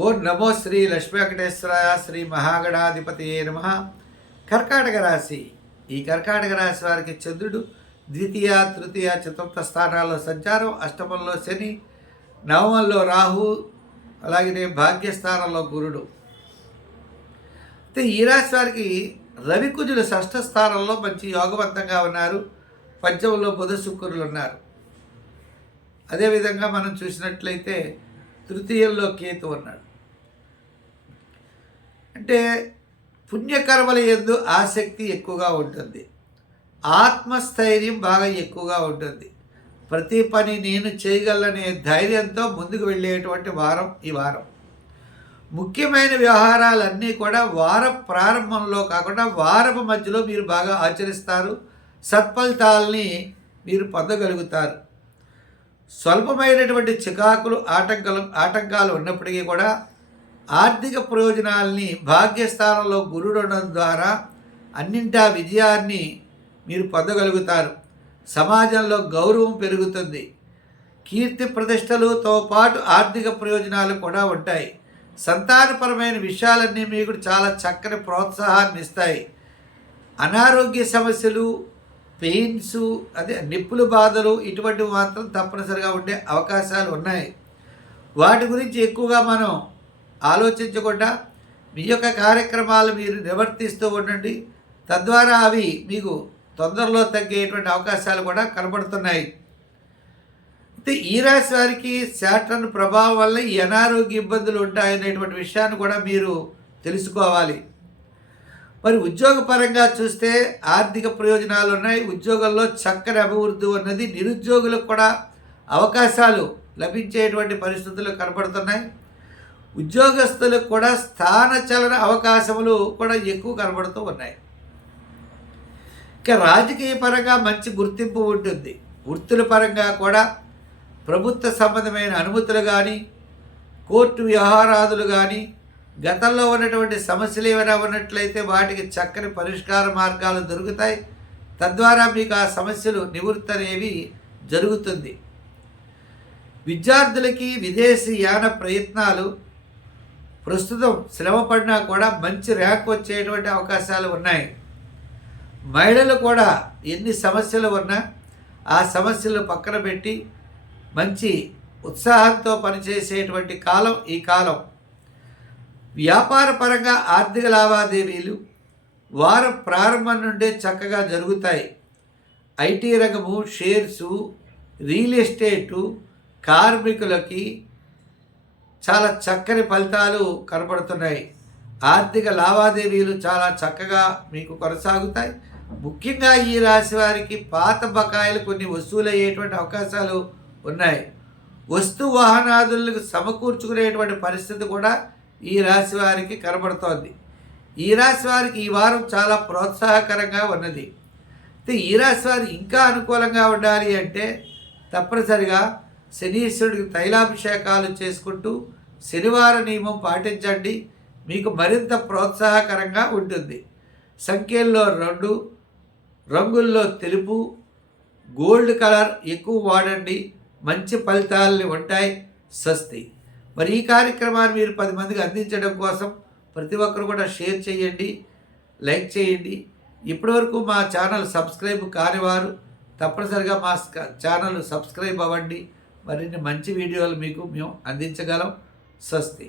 ఓ నమో శ్రీ లక్ష్మీ వెంకటేశ్వరాయ శ్రీ మహాగణాధిపతి నమ. కర్కాటక రాశి. ఈ కర్కాటక రాశి వారికి చంద్రుడు ద్వితీయ తృతీయ చతుర్థ స్థానాల్లో సంచారం. అష్టమంలో శని నవమంలో రాహు అలాగే భాగ్యస్థానంలో గురుడు. అయితే ఈ రాశి వారికి రవికుజులు షష్ఠ స్థానంలో మంచి యోగవంతంగా ఉన్నారు. పంచమంలో బుధ శుక్రులు ఉన్నారు. అదేవిధంగా మనం చూసినట్లయితే తృతీయంలో కేతు ఉన్నాడు అంటే పుణ్యకర్మల ఎందు ఆసక్తి ఎక్కువగా ఉంటుంది. ఆత్మస్థైర్యం బాగా ఎక్కువగా ఉంటుంది. ప్రతి పని నేను చేయగలనే ధైర్యంతో ముందుకు వెళ్ళేటువంటి వారం ఈ వారం. ముఖ్యమైన వ్యవహారాలన్నీ కూడా వార ప్రారంభంలో కాకుండా వారపు మధ్యలో మీరు బాగా ఆచరిస్తారు. సత్ఫలితాలని మీరు పొందగలుగుతారు. స్వల్పమైనటువంటి చికాకులు ఆటంకాలు ఆటంకాలు ఉన్నప్పటికీ కూడా ఆర్థిక ప్రయోజనాల్ని భాగ్యస్థానంలో గురుడడం ద్వారా అన్నింటా విజయాన్ని మీరు పొందగలుగుతారు. సమాజంలో గౌరవం పెరుగుతుంది. కీర్తి ప్రతిష్టలతో పాటు ఆర్థిక ప్రయోజనాలు కూడా ఉంటాయి. సంతానపరమైన విషయాలన్నీ మీకు చాలా చక్కని ప్రోత్సాహాన్ని ఇస్తాయి. అనారోగ్య సమస్యలు పెయిన్స్ అదే నిప్పులు బాధలు ఇటువంటివి మాత్రం తప్పనిసరిగా ఉండే అవకాశాలు ఉన్నాయి. వాటి గురించి ఎక్కువగా మనం ఆలోచించకుండా మీ యొక్క కార్యక్రమాలు మీరు నివర్తిస్తూ ఉండండి. తద్వారా అవి మీకు తొందరలో తగ్గేటువంటి అవకాశాలు కూడా కనబడుతున్నాయి. అయితే ఈ రాశి వారికి శాటర్న్ ప్రభావం వల్ల ఈ అనారోగ్య ఇబ్బందులు ఉంటాయనేటువంటి విషయాన్ని కూడా మీరు తెలుసుకోవాలి. మరి ఉద్యోగపరంగా చూస్తే ఆర్థిక ప్రయోజనాలు ఉన్నాయి ఉద్యోగంలో చక్కని అభివృద్ధి ఉన్నది నిరుద్యోగులకు కూడా అవకాశాలు లభించేటువంటి పరిస్థితులు కనబడుతున్నాయి ఉద్యోగస్తులకు కూడా స్థానచలన అవకాశములు కూడా ఎక్కువ కనబడుతూ ఉన్నాయి. ఇక రాజకీయ పరంగా మంచి గుర్తింపు ఉంటుంది. వృత్తుల పరంగా కూడా ప్రభుత్వ సంబంధమైన అనుమతులు కానీ కోర్టు వ్యవహారాదులు కానీ గతంలో ఉన్నటువంటి సమస్యలు ఏమైనా ఉన్నట్లయితే వాటికి చక్కని పరిష్కార మార్గాలు దొరుకుతాయి. తద్వారా మీకు ఆ సమస్యలు నివృత్తి అనేవి జరుగుతుంది. విద్యార్థులకి విదేశీ యాన ప్రయత్నాలు ప్రస్తుతం శ్రమ పడినా కూడా మంచి ర్యాంక్ వచ్చేటువంటి అవకాశాలు ఉన్నాయి. మహిళలు కూడా ఎన్ని సమస్యలు ఉన్నా ఆ సమస్యలు పక్కన పెట్టి మంచి ఉత్సాహంతో పనిచేసేటువంటి కాలం ఈ కాలం. వ్యాపారపరంగా ఆర్థిక లావాదేవీలు వారం ప్రారంభం నుండే చక్కగా జరుగుతాయి. ఐటీ రంగము షేర్సు రియల్ ఎస్టేటు కార్మికులకి చాలా చక్కని ఫలితాలు కనబడుతున్నాయి. ఆర్థిక లావాదేవీలు చాలా చక్కగా మీకు కొనసాగుతాయి. ముఖ్యంగా ఈ రాశి వారికి పాత బకాయిలు కొన్ని వసూలయ్యేటువంటి అవకాశాలు ఉన్నాయి. వస్తు వాహనాదులకు సమకూర్చుకునేటువంటి పరిస్థితి కూడా ఈ రాశి వారికి కనబడుతోంది. ఈ రాశి వారికి ఈ వారం చాలా ప్రోత్సాహకరంగా ఉన్నది. అయితే ఈ రాశి వారు ఇంకా అనుకూలంగా ఉండాలి అంటే తప్పనిసరిగా శనీశ్వరుడికి తైలాభిషేకాలు చేసుకుంటూ శనివార నియమం పాటించండి. మీకు మరింత ప్రోత్సాహకరంగా ఉంటుంది. సంఖ్యల్లో రెండు రంగుల్లో తెలుపు గోల్డ్ కలర్ ఎక్కువ వాడండి. మంచి ఫలితాలని ఉంటాయి. స్వస్తి. మరి ఈ కార్యక్రమాన్ని మీరు పది మందికి అందించడం కోసం ప్రతి ఒక్కరు కూడా షేర్ చేయండి లైక్ చేయండి. ఇప్పటివరకు మా ఛానల్ సబ్స్క్రైబ్ కానివారు తప్పనిసరిగా మా ఛానల్ సబ్స్క్రైబ్ అవ్వండి. మరిన్ని మంచి వీడియోలు మీకు మేము అందించగలం. స్వస్తి.